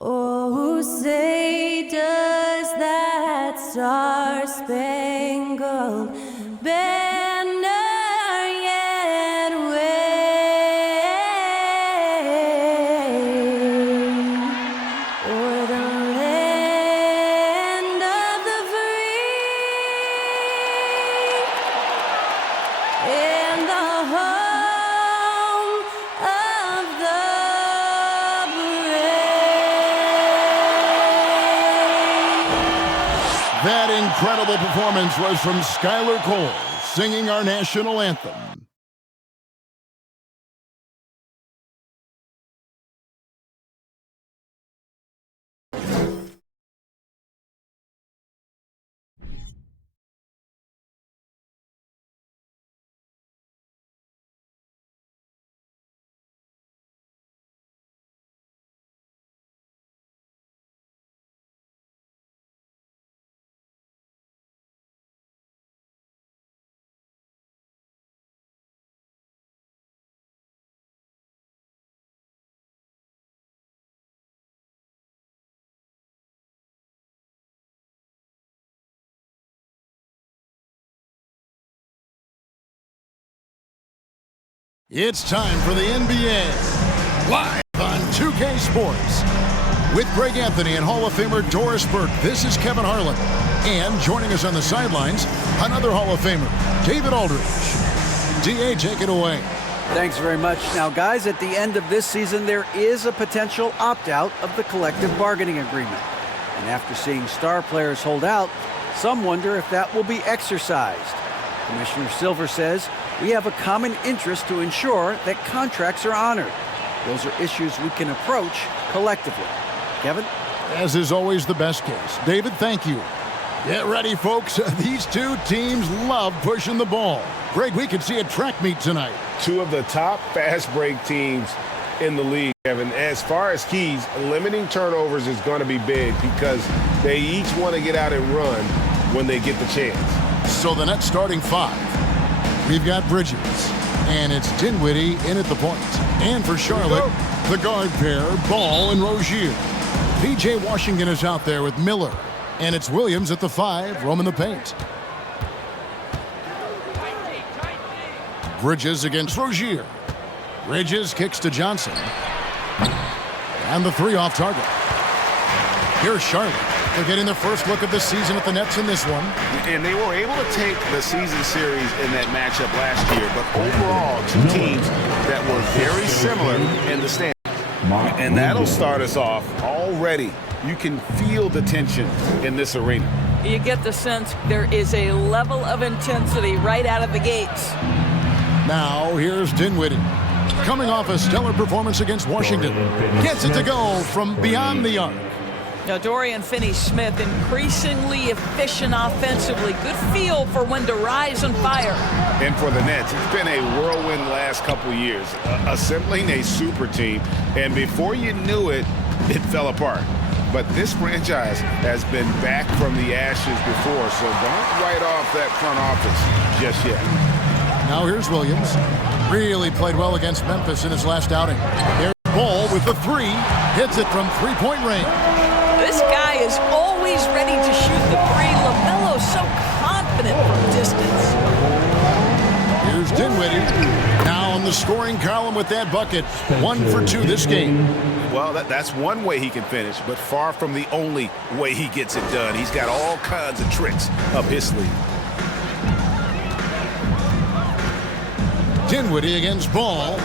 Oh, say does that star-spangled banner yet wave o'er the land of the free and the home of the That incredible performance was from Skylar Cole, singing our national anthem. It's time for the NBA, live on 2K Sports. With Greg Anthony and Hall of Famer Doris Burke, this is Kevin Harlan. And joining us on the sidelines, another Hall of Famer, David Aldridge. DA, take it away. Thanks very much. Now, guys, at the end of this season, there is a potential opt-out of the collective bargaining agreement. And after seeing star players hold out, some wonder if that will be exercised. Commissioner Silver says, we have a common interest to ensure that contracts are honored. Those are issues we can approach collectively. Kevin? As is always the best case. David, thank you. Get ready, folks. These two teams love pushing the ball. Greg, we can see a track meet tonight. Two of the top fast break teams in the league, Kevin. As far as keys, limiting turnovers is going to be big because they each want to get out and run when they get the chance. So the Nets starting five. We've got Bridges, and it's Dinwiddie in at the point. And for Charlotte, the guard pair, Ball and Rozier. P.J. Washington is out there with Miller, and it's Williams at the five, roaming the paint. Bridges against Rozier. Bridges kicks to Johnson. And the three off target. Here's Charlotte. They're getting their first look of the season at the Nets in this one. And they were able to take the season series in that matchup last year, but overall, two teams that were very similar in the standings. And that'll start us off already. You can feel the tension in this arena. You get the sense there is a level of intensity right out of the gates. Now, here's Dinwiddie. Coming off a stellar performance against Washington. Gets it to go from beyond the arc. Now, Dorian Finney-Smith increasingly efficient offensively. Good feel for when to rise and fire. And for the Nets, it's been a whirlwind last couple of years, assembling a super team. And before you knew it, it fell apart. But this franchise has been back from the ashes before, so don't write off that front office just yet. Now here's Williams. Really played well against Memphis in his last outing. There's Ball with the three. Hits it from three-point range. This guy is always ready to shoot the three. LaMelo's so confident from distance. Here's Dinwiddie. Now on the scoring column with that bucket. 1 for 2 this game. Well, that's one way he can finish, but far from the only way he gets it done. He's got all kinds of tricks up his sleeve. Dinwiddie against Ball.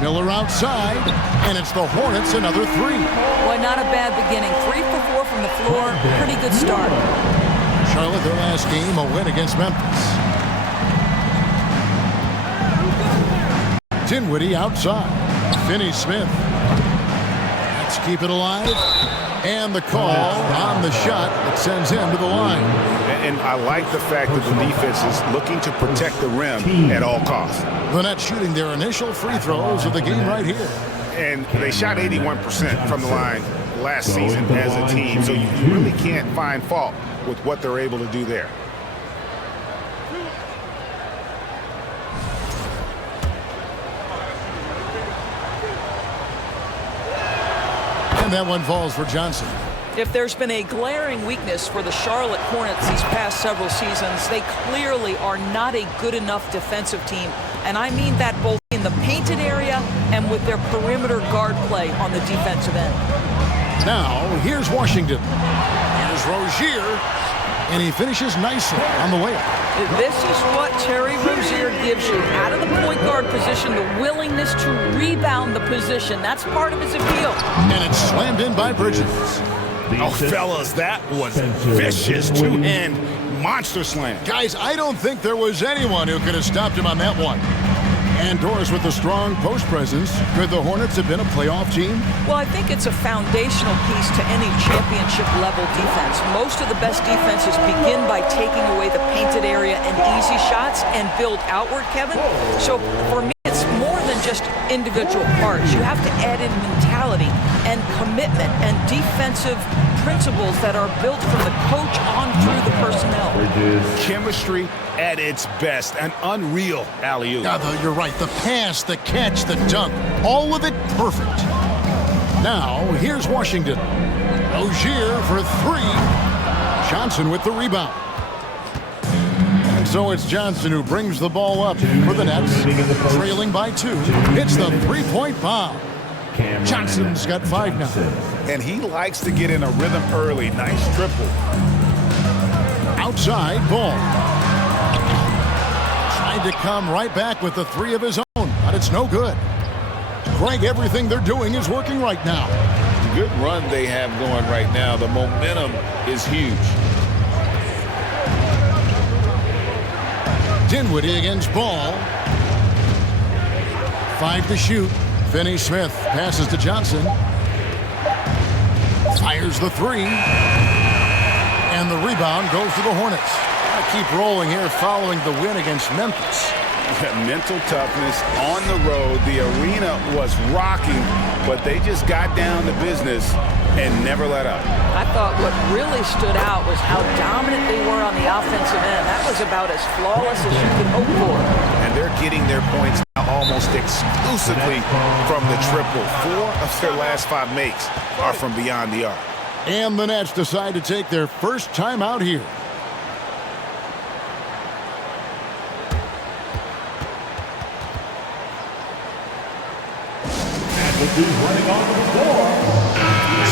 Miller outside, and it's the Hornets, another three. Boy, not a bad beginning. 3 for 4 from the floor. Pretty good start. Charlotte, their last game, a win against Memphis. Dinwiddie outside. Finney-Smith. Let's keep it alive. And the call on the shot that sends him to the line. And I like the fact that the defense is looking to protect the rim at all costs. The Nets shooting their initial free throws of the game right here. And they shot 81% from the line last season as a team, so you really can't find fault with what they're able to do there. And that one falls for Johnson. If there's been a glaring weakness for the Charlotte Hornets these past several seasons, they clearly are not a good enough defensive team. And I mean that both in the painted area and with their perimeter guard play on the defensive end. Now, here's Washington. Here's Rozier. And he finishes nicely on the layup. This is what Terry Rozier gives you. Out of the point guard position, the willingness to rebound the position. That's part of his appeal. And it's slammed in by Bridges. Oh, fellas, that was vicious two-hand monster slam. Guys, I don't think there was anyone who could have stopped him on that one. And Doris with a strong post presence. Could the Hornets have been a playoff team? Well, I think it's a foundational piece to any championship level defense. Most of the best defenses begin by taking away the painted area and easy shots and build outward, Kevin. So for me, it's more than just individual parts. You have to add in mentality and commitment and defensive principles that are built from the coach on through the personnel. Chemistry at its best. An unreal alley-oop. You're right. The pass, the catch, the dunk. All of it perfect. Now, here's Washington. Rozier for three. Johnson with the rebound. And so it's Johnson who brings the ball up for the Nets. Trailing by 2. It's the three-point bomb. Johnson's got 5 now. And he likes to get in a rhythm early. Nice triple. Outside ball. Tried to come right back with the 3 of his own, but it's no good. Greg, everything they're doing is working right now. Good run they have going right now. The momentum is huge. Dinwiddie against Ball. 5 to shoot. Finney-Smith passes to Johnson. Fires the 3. And the rebound goes to the Hornets. I keep rolling here following the win against Memphis. Mental toughness on the road. The arena was rocking, but they just got down to business and never let up. I thought what really stood out was how dominant they were on the offensive end. That was about as flawless as you could hope for. And they're getting their points now almost exclusively from the triple. 4 of their last 5 makes are from beyond the arc. And the Nets decide to take their first time out here.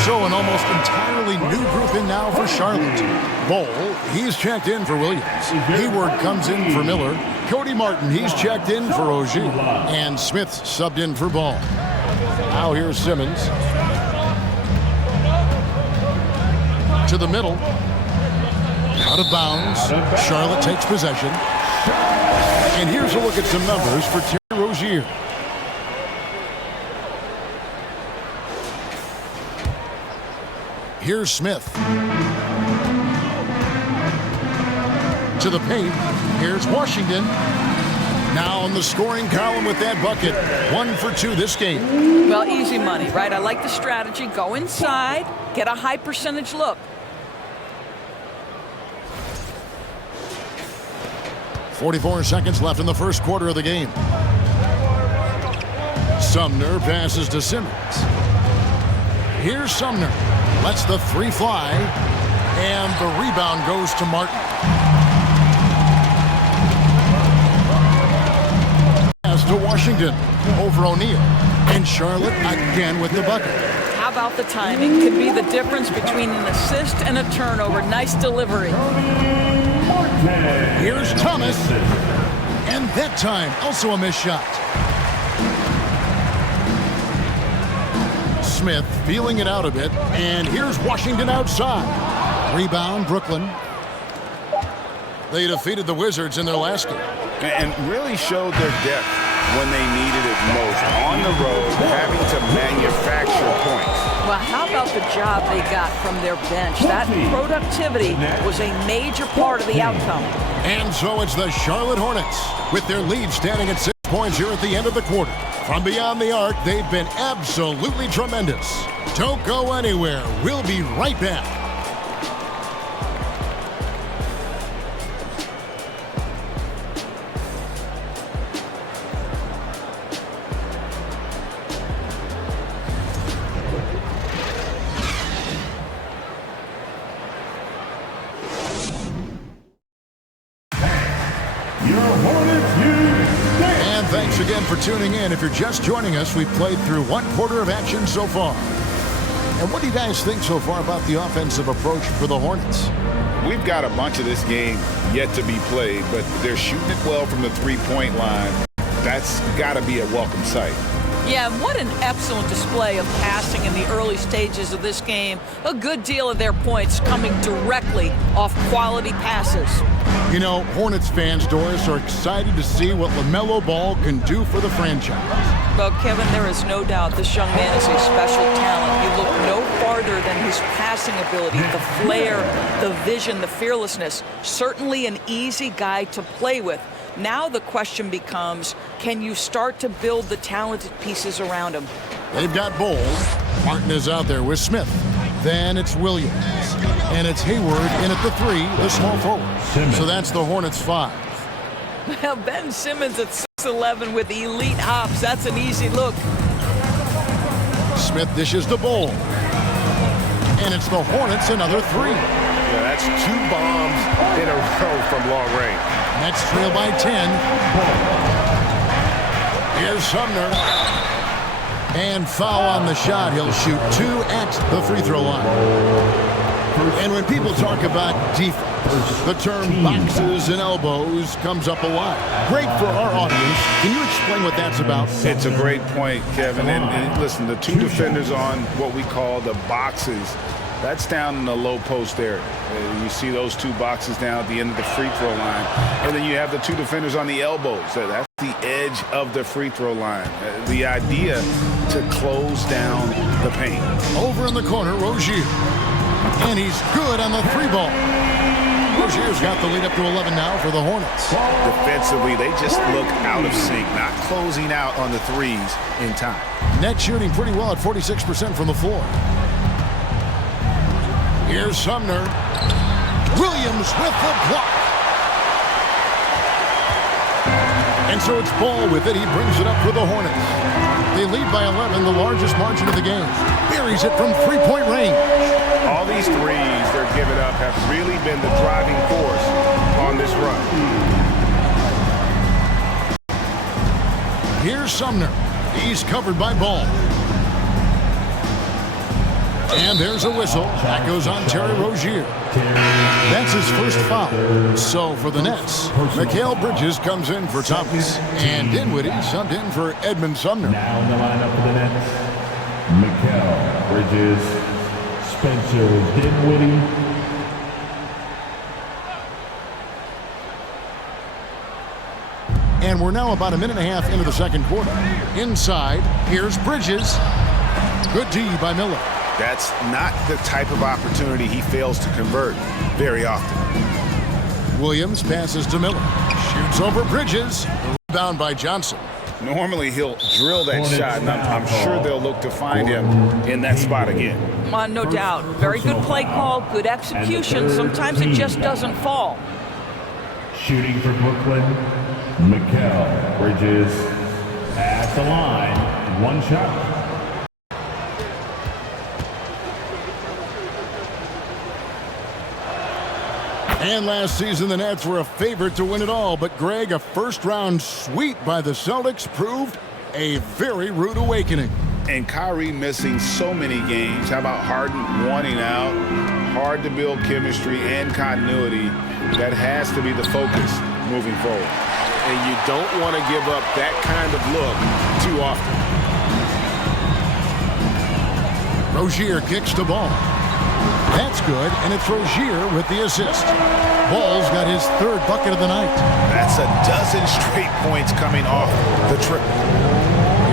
So an almost entirely new group in now for Charlotte. Bol, he's checked in for Williams. Hayward comes in for Miller. Cody Martin, he's checked in for Rozier. And Smith subbed in for Ball. Now here's Simmons. To the middle. Out of bounds. Charlotte takes possession. And here's a look at some numbers for Terry Rozier. Here's Smith. To the paint. Here's Washington. Now on the scoring column with that bucket. 1 for 2 this game. Well, easy money, right? I like the strategy. Go inside, get a high percentage look. 44 seconds left in the first quarter of the game. Sumner passes to Simmons. Here's Sumner. Lets the 3 fly. And the rebound goes to Martin. Pass to Washington over O'Neal. And Charlotte again with the bucket. How about the timing? Could be the difference between an assist and a turnover. Nice delivery. Here's Thomas. And that time, also a missed shot. Smith feeling it out a bit. And here's Washington outside. Rebound, Brooklyn. They defeated the Wizards in their last game. And really showed their depth when they needed it most. On the road, having to manufacture points. Well, how about the job they got from their bench? That productivity was a major part of the outcome. And so it's the Charlotte Hornets with their lead standing at 6 points here at the end of the quarter. From beyond the arc, they've been absolutely tremendous. Don't go anywhere. We'll be right back. thanks again for tuning in. If you're just joining us, we've played through one quarter of action so far. And what do you guys think so far about the offensive approach for the Hornets? We've got a bunch of this game yet to be played, but they're shooting it well from the three-point line. That's got to be a welcome sight. Yeah, what an excellent display of passing in the early stages of this game. A good deal of their points coming directly off quality passes. You know, Hornets fans, Doris, are excited to see what LaMelo Ball can do for the franchise. Well, Kevin, there is no doubt this young man is a special talent. You look no farther than his passing ability, the flair, the vision, the fearlessness. Certainly an easy guy to play with. Now the question becomes, can you start to build the talented pieces around him? They've got Ball. Martin is out there with Smith. Then it's Williams. And it's Hayward in at the 3, the small forward. So that's the Hornets 5. Well, Ben Simmons at 6'11" with elite hops. That's an easy look. Smith dishes the Ball. And it's the Hornets another 3. Yeah, that's 2 bombs in a row from long range. Nets trail by 10. Here's Sumner. And foul on the shot. He'll shoot 2 at the free throw line. And when people talk about defense, the term boxes and elbows comes up a lot. Great for our audience. Can you explain what that's about? It's a great point, Kevin. And listen, the 2 defenders on what we call the boxes, that's down in the low post area. You see those 2 boxes down at the end of the free throw line. And then you have the 2 defenders on the elbows. That's the edge of the free throw line. The idea to close down the paint. Over in the corner, Rozier. And he's good on the 3-ball. Rozier's got the lead up to 11 now for the Hornets. Defensively, they just look out of sync, not closing out on the threes in time. Net shooting pretty well at 46% from the floor. Here's Sumner. Williams with the block. And so it's Ball with it. He brings it up for the Hornets. They lead by 11, the largest margin of the game. Buries it from 3-point range. All these threes they're giving up have really been the driving force on this run. Here's Sumner. He's covered by Ball. And there's a whistle. That goes on Terry Rozier. That's his first foul. So for the Nets, Mikal Bridges comes in for Thomas. And Dinwiddie subbed in for Edmund Sumner. Now in the lineup for the Nets, Mikal Bridges, Spencer Dinwiddie. And we're now about a minute and a half into the second quarter. Inside, here's Bridges. Good D by Miller. That's not the type of opportunity he fails to convert very often. Williams passes to Miller. Shoots over Bridges. Rebound by Johnson. Normally he'll drill that shot, and I'm sure they'll look to find him in that spot again. No doubt. Very good play call, good execution. Sometimes it just doesn't fall. Shooting for Brooklyn, Mikal Bridges at the line, 1 shot. And last season, the Nets were a favorite to win it all. But, Greg, a first-round sweep by the Celtics proved a very rude awakening. And Kyrie missing so many games. How about Harden wanting out? Hard to build chemistry and continuity. That has to be the focus moving forward. And you don't want to give up that kind of look too often. Rozier kicks the ball. That's good, and it's Rozier with the assist. Ball's got his 3rd bucket of the night. That's a dozen straight points coming off the triple.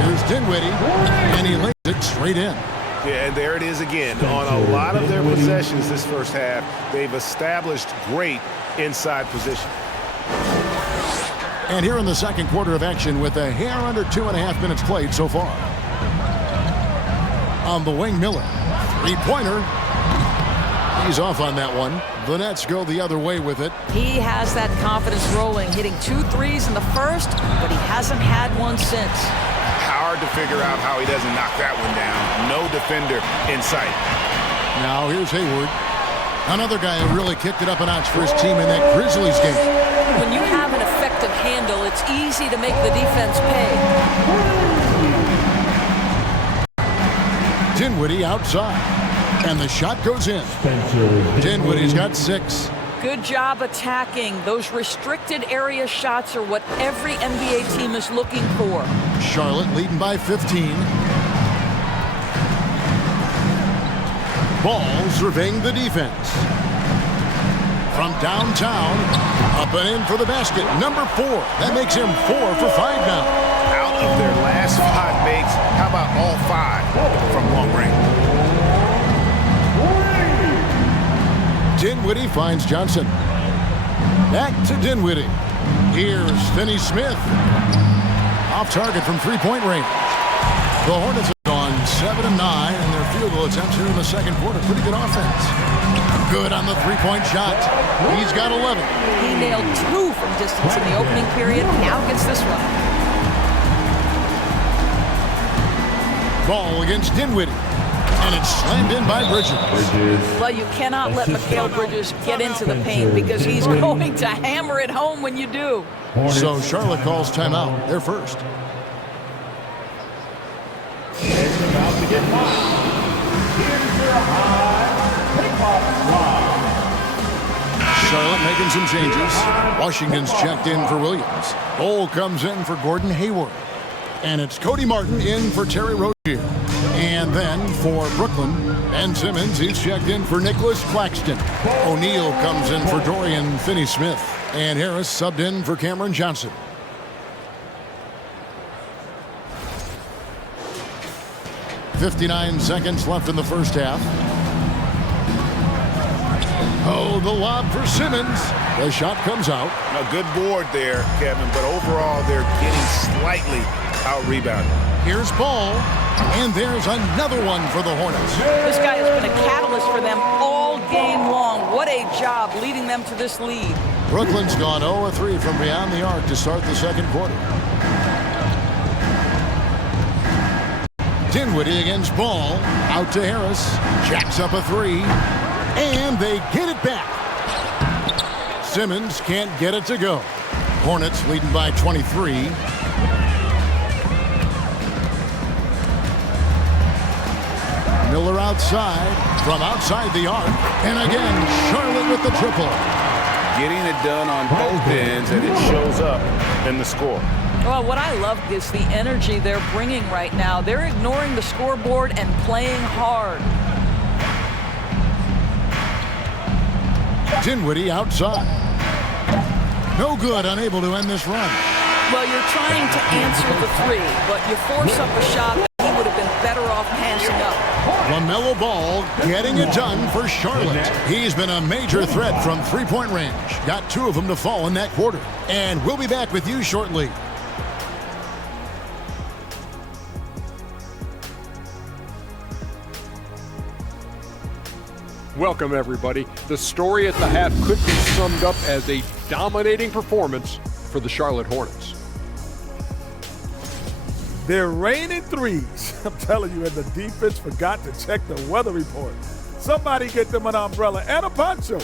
Here's Dinwiddie, and he lays it straight in. Yeah, and there it is again. On a lot of their possessions this first half, they've established great inside position. And here in the second quarter of action with a hair under 2.5 minutes played so far. On the wing, Miller. 3-pointer. He's off on that one. The Nets go the other way with it. He has that confidence rolling, hitting 2 threes in the first, but he hasn't had one since. Hard to figure out how he doesn't knock that one down. No defender in sight. Now here's Hayward. Another guy who really kicked it up a notch for his team in that Grizzlies game. When you have an effective handle, it's easy to make the defense pay. Dinwiddie outside. And the shot goes in. Dinwiddie's got 6. Good job attacking. Those restricted area shots are what every NBA team is looking for. Charlotte leading by 15. Ball surveying the defense. From downtown, up and in for the basket. Number 4. That makes him 4 for 5 now. Out of their last 5 makes, how about all 5 from long range? Dinwiddie finds Johnson. Back to Dinwiddie. Here's Finney-Smith. Off target from three-point range. The Hornets have gone 7-9 in their field goal attempts here in the second quarter. Pretty good offense. Good on the three-point shot. He's got 11. He nailed 2 from distance in the opening period. Now gets this one. Ball against Dinwiddie. And it's slammed in by Bridges. Well, you cannot let Mikal Bridges get into the paint because he's going to hammer it home when you do. So Charlotte calls timeout. They're first. It's about to get hot. Here's your high pick-up line. Charlotte making some changes. Washington's checked in for Williams. Cole comes in for Gordon Hayward. And it's Cody Martin in for Terry Rozier. And then for Brooklyn, Ben Simmons, he's checked in for Nicholas Claxton. O'Neal comes in for Dorian Finney-Smith. And Harris subbed in for Cameron Johnson. .59 seconds left in the first half. Oh, the lob for Simmons. The shot comes out. A good board there, Kevin, but overall they're getting slightly out-rebounded. Here's Ball, and there's another one for the Hornets. This guy has been a catalyst for them all game long. What a job leading them to this lead. Brooklyn's gone 0-3 from beyond the arc to start the second quarter. Dinwiddie against Ball, out to Harris, jacks up a 3, and they get it back. Simmons can't get it to go. Hornets leading by 23. Miller outside, from outside the arc, and again, Charlotte with the triple. Getting it done on both ends, and it shows up in the score. Well, what I love is the energy they're bringing right now. They're ignoring the scoreboard and playing hard. Dinwiddie outside. No good, unable to end this run. Well, you're trying to answer the 3, but you force up a shot that he would have been better off passing up. LaMelo Ball getting it done for Charlotte. He's been a major threat from three-point range. Got 2 of them to fall in that quarter. And we'll be back with you shortly. Welcome, everybody. The story at the half could be summed up as a dominating performance for the Charlotte Hornets. They're raining threes. I'm telling you, and the defense forgot to check the weather report. Somebody get them an umbrella and a poncho.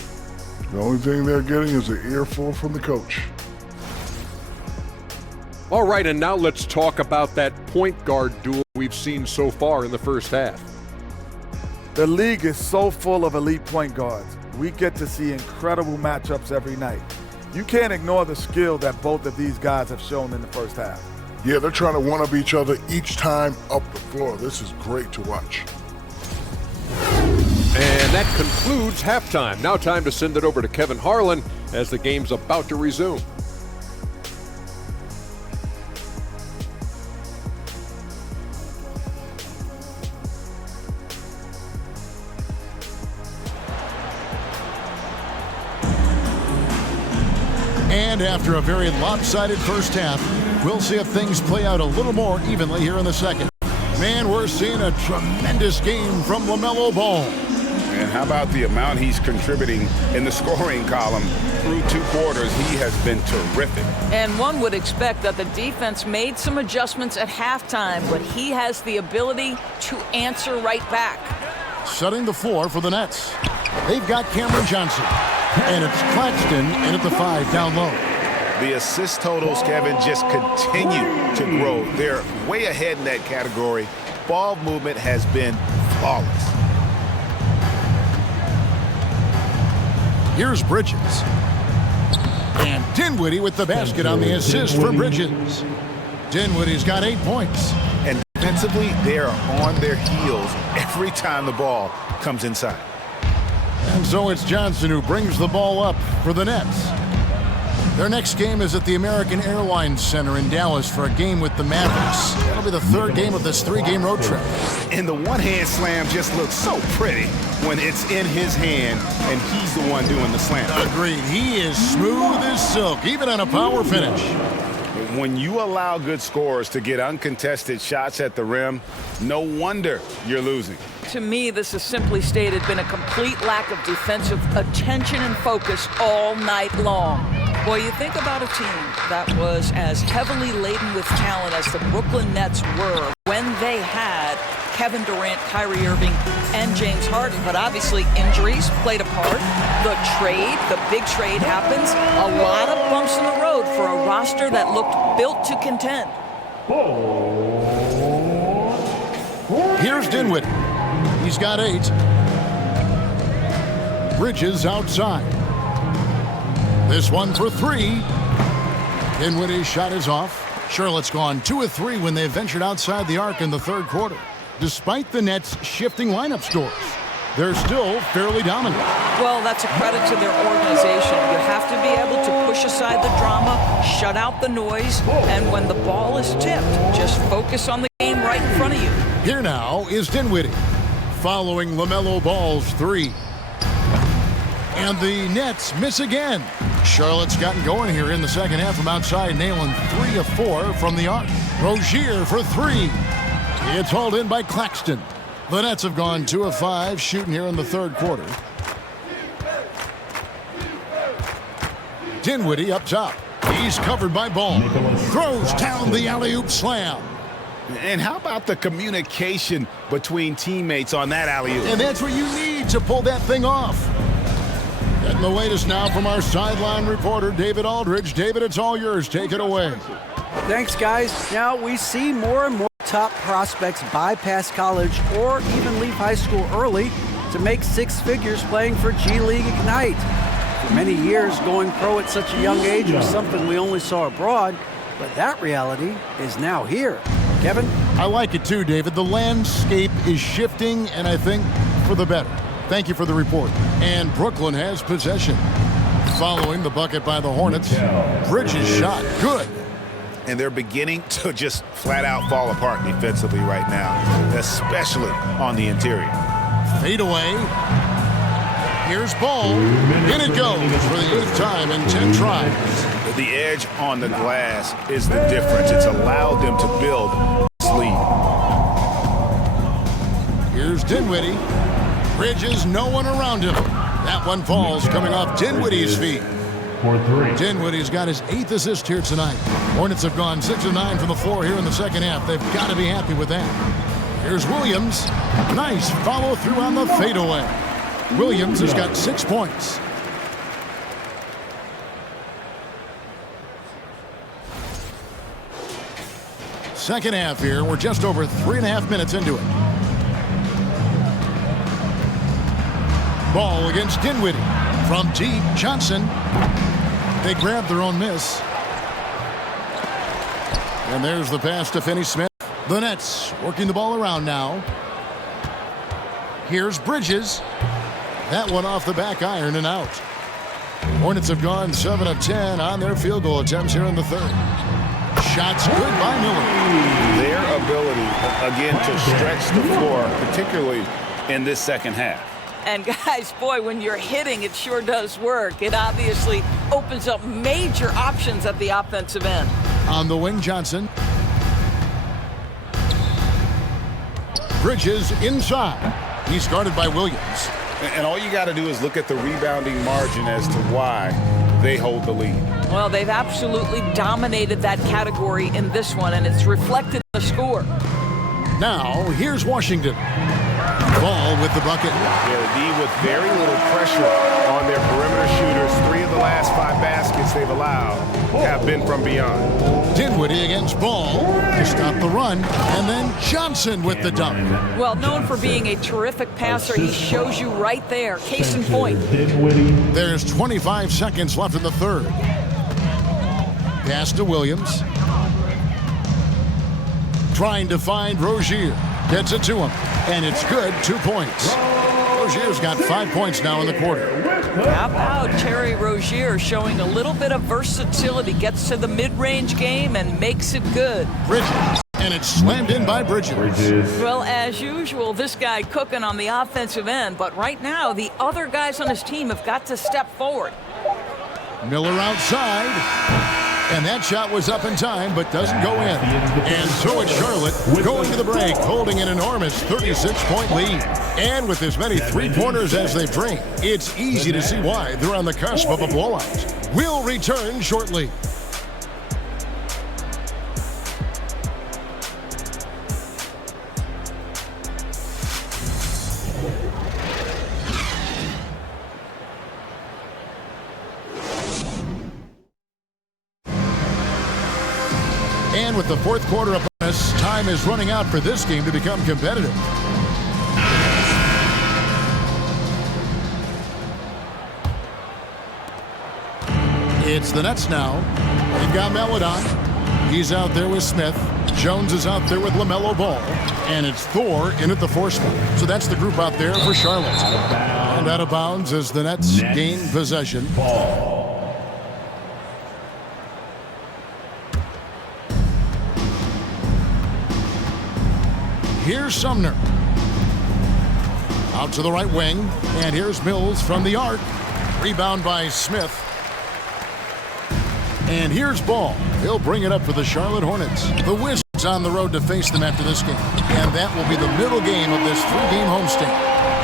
The only thing they're getting is an earful from the coach. All right, and now let's talk about that point guard duel we've seen so far in the first half. The league is so full of elite point guards. We get to see incredible matchups every night. You can't ignore the skill that both of these guys have shown in the first half. Yeah, they're trying to one-up each other each time up the floor. This is great to watch. And that concludes halftime. Now time to send it over to Kevin Harlan as the game's about to resume. And after a very lopsided first half, we'll see if things play out a little more evenly here in the second. Man, we're seeing a tremendous game from LaMelo Ball. And how about the amount he's contributing in the scoring column through 2 quarters? He has been terrific. And one would expect that the defense made some adjustments at halftime, but he has the ability to answer right back. Setting the floor for the Nets. They've got Cameron Johnson. And it's Claxton in at the 5 down low. The assist totals, Kevin, just continue to grow. They're way ahead in that category. Ball movement has been flawless. Here's Bridges. And Dinwiddie with the basket on the assist for Bridges. Dinwiddie's got 8 points. And defensively, they are on their heels every time the ball comes inside. And so it's Johnson who brings the ball up for the Nets. Their next game is at the American Airlines Center in Dallas for a game with the Mavericks. That'll be the third game of this 3-game road trip. And the one-hand slam just looks so pretty when it's in his hand and he's the one doing the slam. Agreed. He is smooth as silk, even on a power finish. When you allow good scorers to get uncontested shots at the rim, no wonder you're losing. To me, this has simply stated been a complete lack of defensive attention and focus all night long. Boy, you think about a team that was as heavily laden with talent as the Brooklyn Nets were when they had Kevin Durant, Kyrie Irving, and James Harden. But obviously injuries played a part. The trade, the big trade happens. A lot of bumps in the road for a roster that looked built to contend. Here's Dinwiddie. He's got 8. Bridges outside. This one for 3. Dinwiddie's shot is off. Charlotte's gone 2 of 3 when they ventured outside the arc in the third quarter. Despite the Nets' shifting lineup scores, they're still fairly dominant. Well, that's a credit to their organization. You have to be able to push aside the drama, shut out the noise, and when the ball is tipped, just focus on the game right in front of you. Here now is Dinwiddie, following LaMelo Ball's 3. And the Nets miss again. Charlotte's gotten going here in the second half from outside, nailing 3 of 4 from the arc. Rozier for 3. It's hauled in by Claxton. The Nets have gone 2 of 5 shooting here in the third quarter. Dinwiddie up top. He's covered by Ball. Throws down the alley-oop slam. And how about the communication between teammates on that alley-oop? And that's what you need to pull that thing off. Getting the latest now from our sideline reporter, David Aldridge. David, it's all yours. Take it away. Thanks, guys. Now we see more and more top prospects bypass college or even leave high school early to make 6 figures playing for G League Ignite. For many years, going pro at such a young age was something we only saw abroad, but that reality is now here. Kevin? I like it too, David. The landscape is shifting, and I think for the better. Thank you for the report. And Brooklyn has possession. Following the bucket by the Hornets, Bridges shot good. And they're beginning to just flat out fall apart defensively right now, especially on the interior. Fade away. Here's Ball. In it goes for the 8th time in 10 tries. The edge on the glass is the difference. It's allowed them to build this lead. Here's Dinwiddie. Bridges, no one around him. That one falls coming off Dinwiddie's feet. Dinwiddie's got his 8th assist here tonight. Hornets have gone 6 of 9 from the floor here in the second half. They've got to be happy with that. Here's Williams. Nice follow through on the fadeaway. Williams has got 6 points. Second half here. We're just over 3.5 minutes into it. Ball against Dinwiddie. From deep, Johnson. They grab their own miss. And there's the pass to Finney-Smith. The Nets working the ball around now. Here's Bridges. That one off the back iron and out. Hornets have gone 7 of 10 on their field goal attempts here in the third. Shots good by Miller. Their ability, again, to stretch the floor, particularly in this second half. And guys, boy, when you're hitting, it sure does work. It obviously opens up major options at the offensive end. On the wing, Johnson. Bridges inside. He's guarded by Williams. And all you got to do is look at the rebounding margin as to why they hold the lead. Well, they've absolutely dominated that category in this one, and it's reflected in the score. Now, here's Washington. Ball with the bucket. Yeah, the D with very little pressure on their perimeter shooters. 3 of the last 5 baskets shots they've allowed have been from beyond. Dinwiddie against Ball to stop the run, and then Johnson with the dunk. Well, known for being a terrific passer, he shows you right there. Case in point. There's 25 seconds left in the third. Pass to Williams. Trying to find Rozier. Gets it to him, and it's good. 2 points. Rozier's got 5 points now in the quarter. How about Terry Rozier showing a little bit of versatility, gets to the mid-range game and makes it good. Bridges, and it's slammed in by Bridges. Well, as usual, this guy cooking on the offensive end, but right now the other guys on his team have got to step forward. Miller outside. And that shot was up in time, but doesn't go in. And so it's Charlotte going to the break, holding an enormous 36-point lead. And with as many three-pointers as they bring, it's easy to see why they're on the cusp of a blowout. We'll return shortly. And with the fourth quarter upon us, time is running out for this game to become competitive. It's the Nets now. They've got Melodon. He's out there with Smith. Jones is out there with LaMelo Ball. And it's Thor in at the 4 spot. So that's the group out there for Charlotte. And out of bounds as the Nets gain possession. Here's Sumner. Out to the right wing. And here's Mills from the arc. Rebound by Smith. And here's Ball. He'll bring it up for the Charlotte Hornets. The Wizards on the road to face them after this game. And that will be the middle game of this 3-game homestand.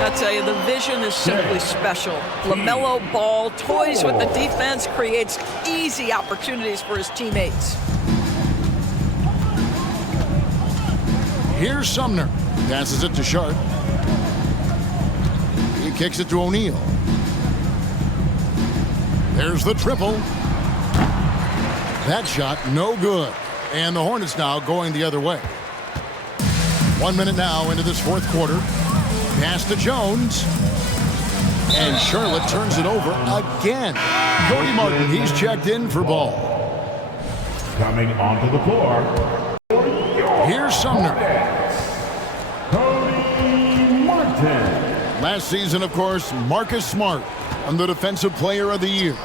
I tell you, the vision is simply special. LaMelo Ball toys with the defense, creates easy opportunities for his teammates. Here's Sumner. Passes it to Sharp. He kicks it to O'Neal. There's the triple. That shot, no good. And the Hornets now going the other way. 1 minute now into this fourth quarter. Pass to Jones. And Charlotte turns it over again. Cody Martin, he's checked in for Ball. Coming onto the floor. Here's Sumner. Cody Martin. Last season, of course, Marcus Smart on the Defensive Player of the Year.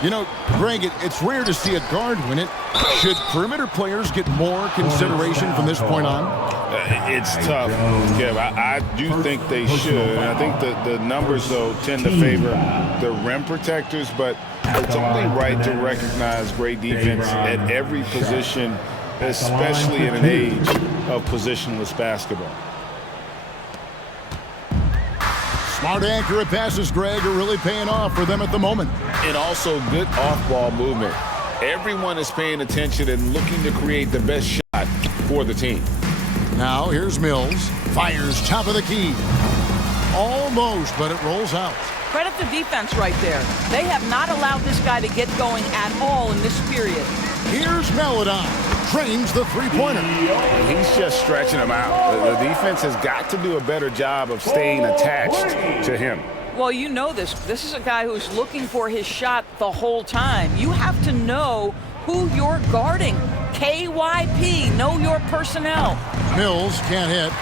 You know, Greg, it's rare to see a guard win it. Should perimeter players get more consideration from this point on? It's tough, Kev. I do think they should. I think the numbers, though, tend to favor the rim protectors, but it's only right to recognize great defense at every position, especially in an age of positionless basketball. Smart accurate passes, Greg, are really paying off for them at the moment. And also good off-ball movement. Everyone is paying attention and looking to create the best shot for the team. Now here's Mills. Fires top of the key. Almost, but it rolls out. Credit the defense right there. They have not allowed this guy to get going at all in this period. Here's Melodon. Trains the three-pointer. He's just stretching him out. The defense has got to do a better job of staying attached to him. Well, you know this. This is a guy who's looking for his shot the whole time. You have to know who you're guarding. KYP, know your personnel. Mills can't hit.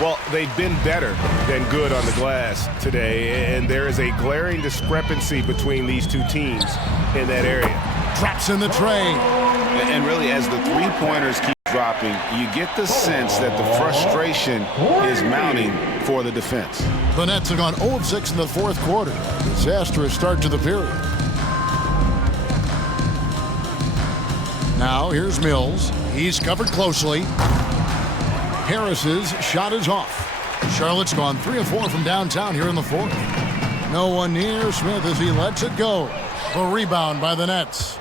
Well, they've been better than good on the glass today, and there is a glaring discrepancy between these two teams in that area. Drops in the tray. And really, as the three-pointers keep dropping, you get the sense that the frustration is mounting for the defense. The Nets have gone 0 of 6 in the fourth quarter. Disastrous start to the period. Now here's Mills. He's covered closely. Harris's shot is off. Charlotte's gone 3 of 4 from downtown here in the fourth. No one near Smith as he lets it go. The rebound by the Nets.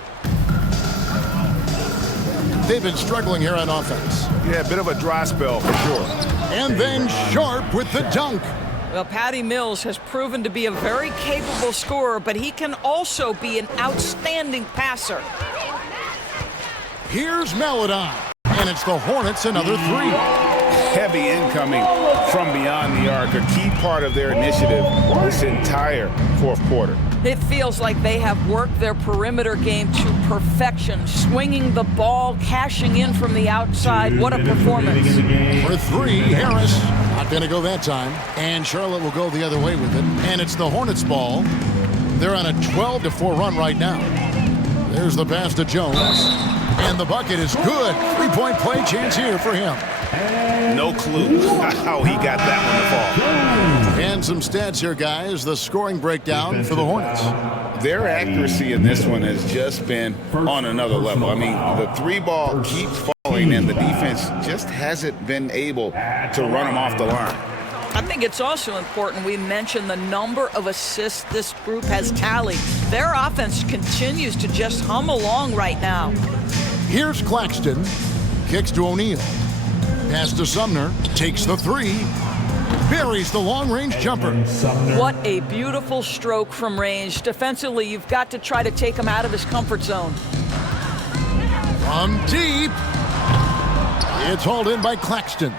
They've been struggling here on offense. Yeah, a bit of a dry spell for sure. And then Sharp with the dunk. Well, Patty Mills has proven to be a very capable scorer, but he can also be an outstanding passer. Here's Meladon, and it's the Hornets another three. Heavy incoming from beyond the arc, a key part of their initiative this entire fourth quarter. It feels like they have worked their perimeter game to perfection, swinging the ball, cashing in from the outside. What a performance. For three, Harris. Not going to go that time. And Charlotte will go the other way with it. And it's the Hornets ball. They're on a 12-4 run right now. There's the pass to Jones. And the bucket is good. Three-point play chance here for him. No clue how he got that one to fall. And some stats here, guys. The scoring breakdown for the Hornets. Their accuracy in this one has just been on another level. I mean, the three ball keeps falling, and the defense just hasn't been able to run them off the line. I think it's also important we mention the number of assists this group has tallied. Their offense continues to just hum along right now. Here's Claxton. Kicks to O'Neal. Pass to Sumner. Takes the three. Buries the long-range jumper. What a beautiful stroke from range. Defensively, you've got to try to take him out of his comfort zone. From deep. It's hauled in by Claxton.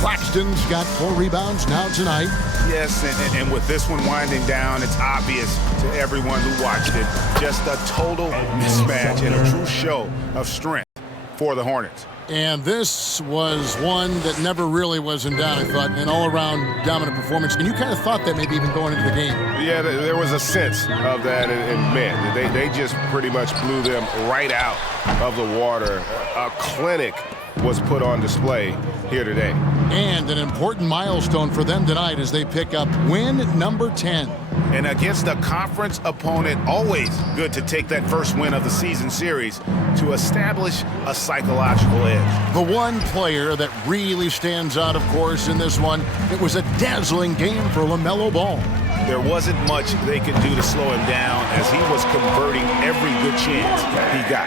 Claxton's got 4 rebounds now tonight. Yes, and with this one winding down, it's obvious to everyone who watched it. Just a total mismatch and a true show of strength for the Hornets. And this was one that never really was in doubt, I thought, an all-around dominant performance. And you kind of thought that maybe even going into the game. Yeah, there was a sense of that, and man, they just pretty much blew them right out of the water. A clinic was put on display here today. And an important milestone for them tonight as they pick up win number 10. And against a conference opponent, always good to take that first win of the season series to establish a psychological edge. The one player that really stands out, of course, in this one, it was a dazzling game for LaMelo Ball. There wasn't much they could do to slow him down as he was converting every good chance he got.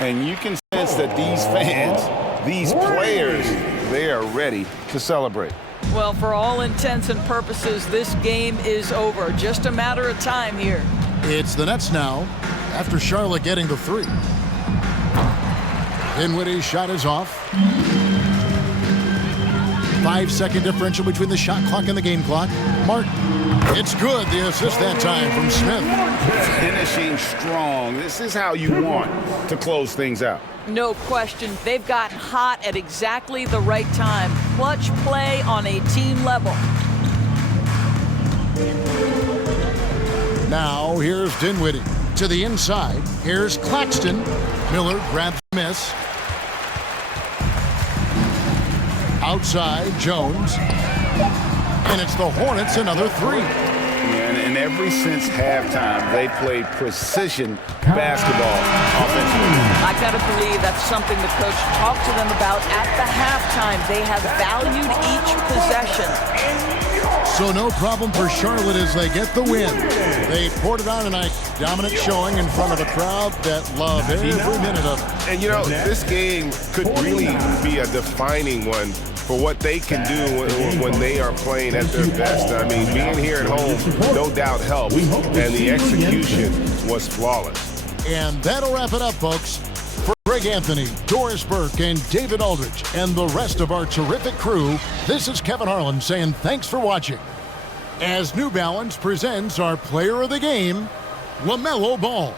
And you can sense that these fans, these players, they are ready to celebrate. Well, for all intents and purposes, this game is over. Just a matter of time here. It's the Nets now after Charlotte getting the three. Dinwiddie's shot is off. 5-second differential between the shot clock and the game clock. Martin, it's good. The assist that time from Smith. Finishing strong. This is how you want to close things out. No question. They've gotten hot at exactly the right time. Clutch play on a team level. Now here's Dinwiddie to the inside. Here's Claxton. Miller grabs the miss. Outside, Jones. And it's the Hornets another three. And ever since halftime, they played precision basketball offensively. I gotta believe that's something the coach talked to them about at the halftime. They have valued each possession. So no problem for Charlotte as they get the win. They poured it on tonight. Dominant showing in front of a crowd that loved every minute of it. And you know, this game could really be a defining one for what they can do when they are playing at their best. I mean, being here at home, no doubt helps, and the execution was flawless. And that'll wrap it up, folks. For Greg Anthony, Doris Burke, and David Aldridge, and the rest of our terrific crew, this is Kevin Harlan saying thanks for watching. As New Balance presents our player of the game, LaMelo Ball.